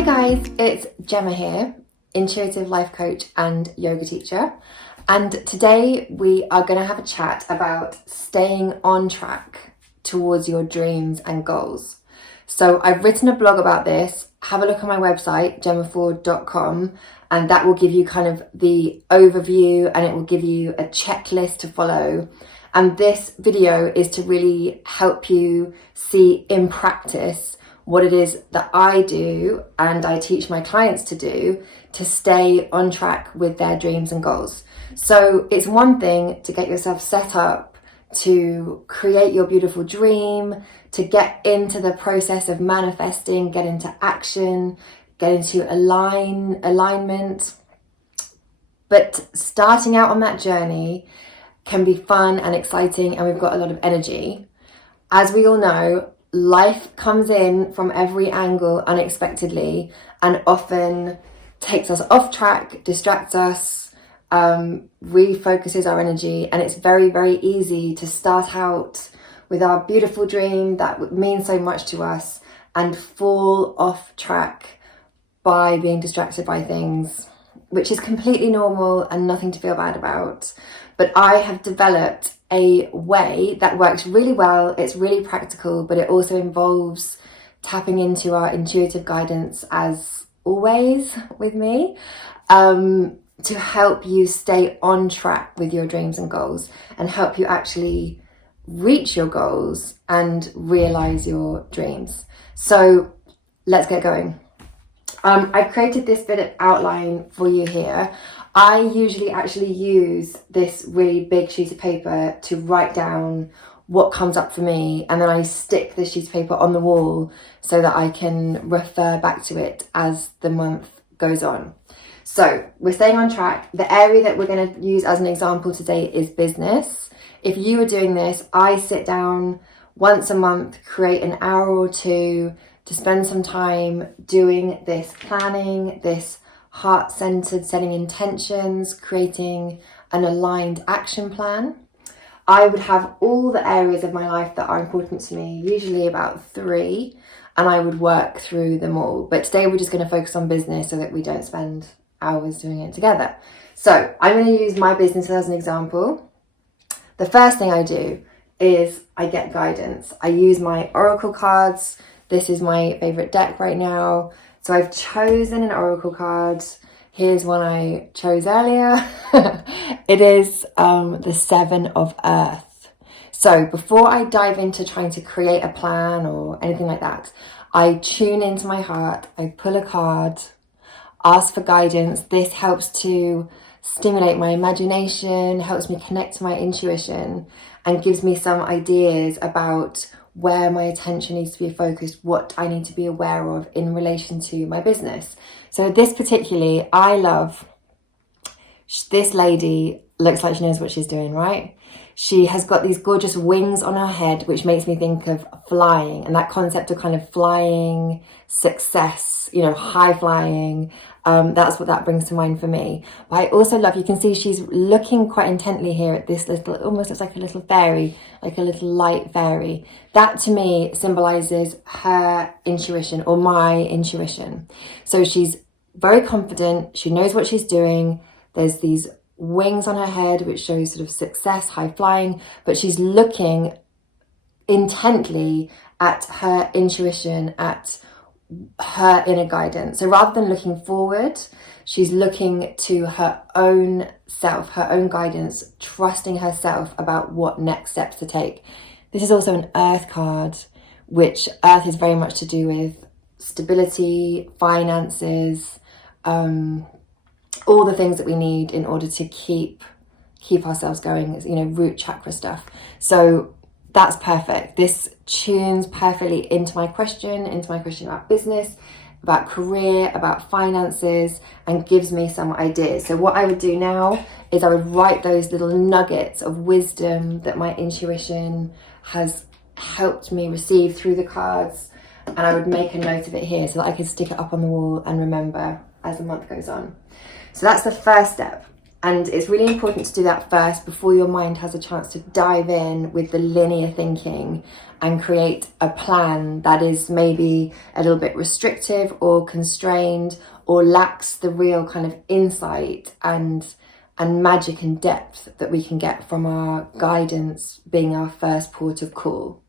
Hi guys, it's Gemma here, intuitive life coach and yoga teacher. And today we are going to have a chat about staying on track towards your dreams and goals. So I've written a blog about this. Have a look on my website, gemmaford.com, and that will give you kind of the overview and it will give you a checklist to follow. And this video is to really help you see in practice what it is that I do and I teach my clients to do to stay on track with their dreams and goals. So it's one thing to get yourself set up to create your beautiful dream, to get into the process of manifesting, get into action, get into alignment. But starting out on that journey can be fun and exciting, and we've got a lot of energy. As we all know, life comes in from every angle unexpectedly and often takes us off track, distracts us, refocuses our energy, and it's very, very easy to start out with our beautiful dream that means so much to us and fall off track by being distracted by things, which is completely normal and nothing to feel bad about. But I have developed a way that works really well. It's really practical, but it also involves tapping into our intuitive guidance, as always with me, to help you stay on track with your dreams and goals and help you actually reach your goals and realize your dreams. So let's get going. I've created this bit of outline for you here. I usually actually use this really big sheet of paper to write down what comes up for me, and then I stick the sheet of paper on the wall so that I can refer back to it as the month goes on. So we're staying on track. The area that we're going to use as an example today is business. If you are doing this, I sit down once a month, create an hour or two to spend some time doing this planning, this heart-centered setting intentions, creating an aligned action plan. I would have all the areas of my life that are important to me, usually about 3, and I would work through them all. But today we're just going to focus on business so that we don't spend hours doing it together. So I'm going to use my business as an example. The first thing I do is I get guidance. I use my oracle cards. This is my favorite deck right now. So I've chosen an oracle card. Here's one I chose earlier. It is the 7 of Earth. So before I dive into trying to create a plan or anything like that, I tune into my heart, I pull a card, ask for guidance. This helps to stimulate my imagination, helps me connect to my intuition, and gives me some ideas about where my attention needs to be focused, what I need to be aware of in relation to my business. So this particularly, I love, this lady looks like she knows what she's doing, right? She has got these gorgeous wings on her head, which makes me think of flying and that concept of kind of flying success, you know, high flying. That's what that brings to mind for me. But I also love, you can see she's looking quite intently here at this little, almost looks like a little fairy, like a little light fairy. That to me symbolizes her intuition or my intuition. So she's very confident. She knows what she's doing. There's these wings on her head, which shows sort of success, high flying, but she's looking intently at her intuition, at her inner guidance. So rather than looking forward, she's looking to her own self, her own guidance, trusting herself about what next steps to take. This is also an Earth card, which Earth is very much to do with stability, finances, all the things that we need in order to keep ourselves going, you know, root chakra stuff. So that's perfect. This tunes perfectly into my question about business, about career, about finances, and gives me some ideas. So what I would do now is I would write those little nuggets of wisdom that my intuition has helped me receive through the cards, and I would make a note of it here so that I could stick it up on the wall and remember as the month goes on. So that's the first step. And it's really important to do that first before your mind has a chance to dive in with the linear thinking and create a plan that is maybe a little bit restrictive or constrained or lacks the real kind of insight and magic and depth that we can get from our guidance being our first port of call.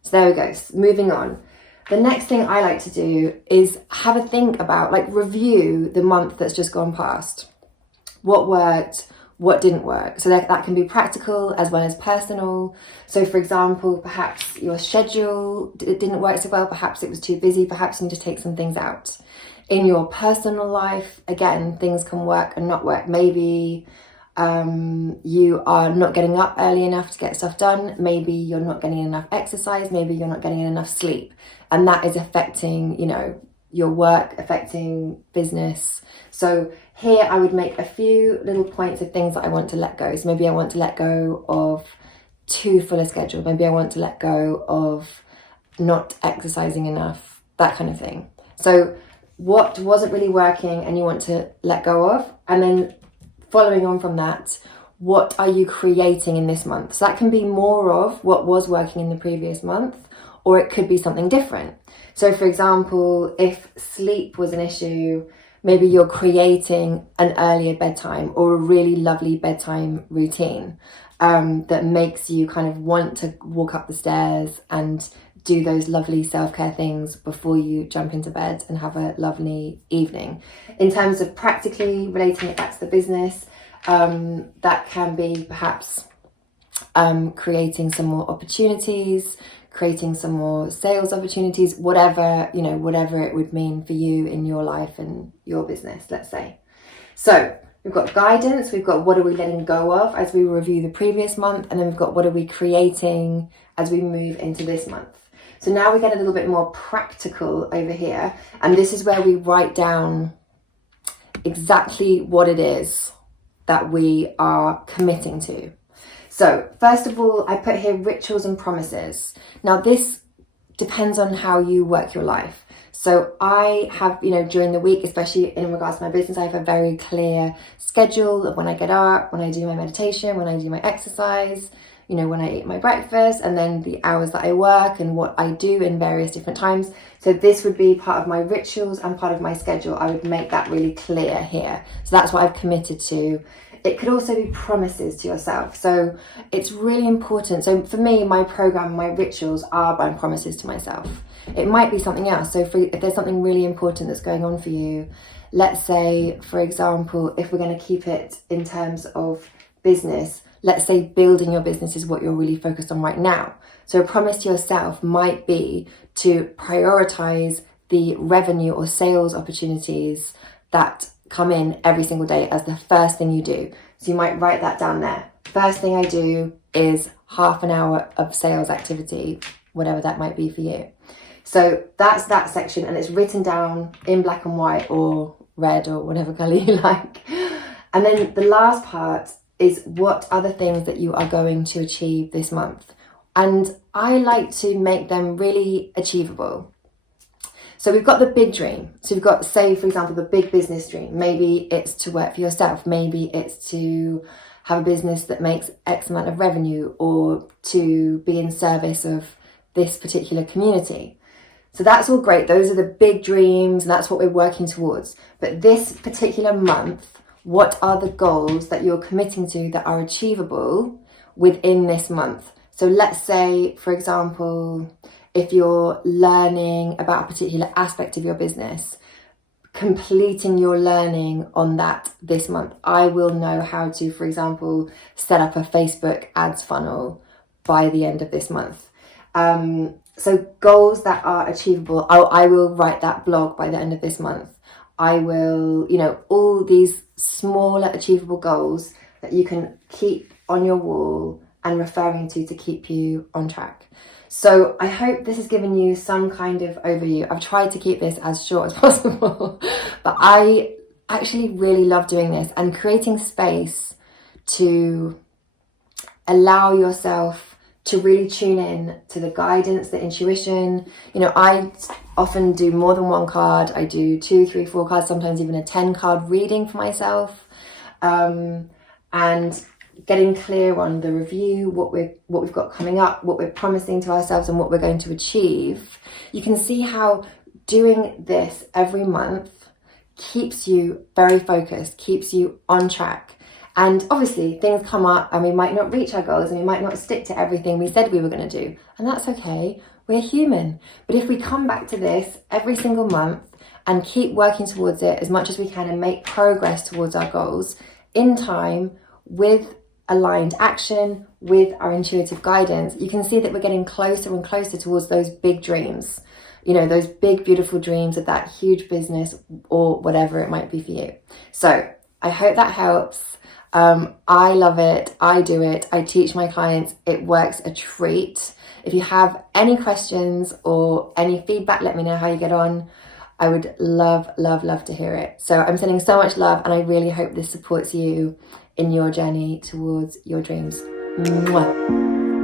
So there we go, moving on. The next thing I like to do is have a think about, like, review the month that's just gone past. What worked, what didn't work. So that can be practical as well as personal. So for example, perhaps your schedule didn't work so well, perhaps it was too busy, perhaps you need to take some things out. In your personal life, again, things can work and not work. Maybe you are not getting up early enough to get stuff done. Maybe you're not getting enough exercise. Maybe you're not getting enough sleep. And that is affecting, your work, affecting business. So here I would make a few little points of things that I want to let go. So maybe I want to let go of too full a schedule. Maybe I want to let go of not exercising enough, that kind of thing. So what wasn't really working and you want to let go of, and then following on from that, what are you creating in this month? So that can be more of what was working in the previous month, or it could be something different. So for example, if sleep was an issue, maybe you're creating an earlier bedtime or a really lovely bedtime routine that makes you kind of want to walk up the stairs and do those lovely self-care things before you jump into bed and have a lovely evening. In terms of practically relating it back to the business, that can be perhaps creating some more opportunities, creating some more sales opportunities, whatever it would mean for you in your life and your business, let's say. So we've got guidance, we've got what are we letting go of as we review the previous month, and then we've got what are we creating as we move into this month. So now we get a little bit more practical over here, and this is where we write down exactly what it is that we are committing to. So first of all, I put here rituals and promises. Now this depends on how you work your life. So I have, during the week, especially in regards to my business, I have a very clear schedule of when I get up, when I do my meditation, when I do my exercise, when I eat my breakfast, and then the hours that I work and what I do in various different times. So this would be part of my rituals and part of my schedule. I would make that really clear here. So that's what I've committed to. It could also be promises to yourself. So it's really important. So for me, my program, my rituals are my promises to myself. It might be something else. So if there's something really important that's going on for you, let's say, for example, if we're going to keep it in terms of business, let's say building your business is what you're really focused on right now. So a promise to yourself might be to prioritize the revenue or sales opportunities that come in every single day as the first thing you do. So you might write that down there. First thing I do is half an hour of sales activity, whatever that might be for you. So that's that section, and it's written down in black and white or red or whatever color you like. And then the last part is what are the things that you are going to achieve this month. And I like to make them really achievable. So we've got the big dream. So we've got, say, for example, the big business dream. Maybe it's to work for yourself. Maybe it's to have a business that makes X amount of revenue, or to be in service of this particular community. So that's all great. Those are the big dreams, and that's what we're working towards. But this particular month, what are the goals that you're committing to that are achievable within this month? So let's say, for example, if you're learning about a particular aspect of your business, completing your learning on that this month. I will know how to, for example, set up a Facebook ads funnel by the end of this month. So goals that are achievable. I will write that blog by the end of this month. I will, all these smaller achievable goals that you can keep on your wall and referring to keep you on track. So I hope this has given you some kind of overview. I've tried to keep this as short as possible, but I actually really love doing this and creating space to allow yourself to really tune in to the guidance, the intuition. I often do more than one card. I do 2, 3, 4 cards, sometimes even a 10 card reading for myself. and getting clear on the review, what we've got coming up, what we're promising to ourselves and what we're going to achieve, you can see how doing this every month keeps you very focused, keeps you on track. And obviously things come up and we might not reach our goals and we might not stick to everything we said we were going to do. And that's okay. We're human. But if we come back to this every single month and keep working towards it as much as we can and make progress towards our goals in time with aligned action, with our intuitive guidance, you can see that we're getting closer and closer towards those big dreams. You know, those big, beautiful dreams of that huge business or whatever it might be for you. So I hope that helps. I love it. I do it. I teach my clients. It works a treat. If you have any questions or any feedback, let me know how you get on. I would love, love, love to hear it. So I'm sending so much love and I really hope this supports you in your journey towards your dreams. Mwah.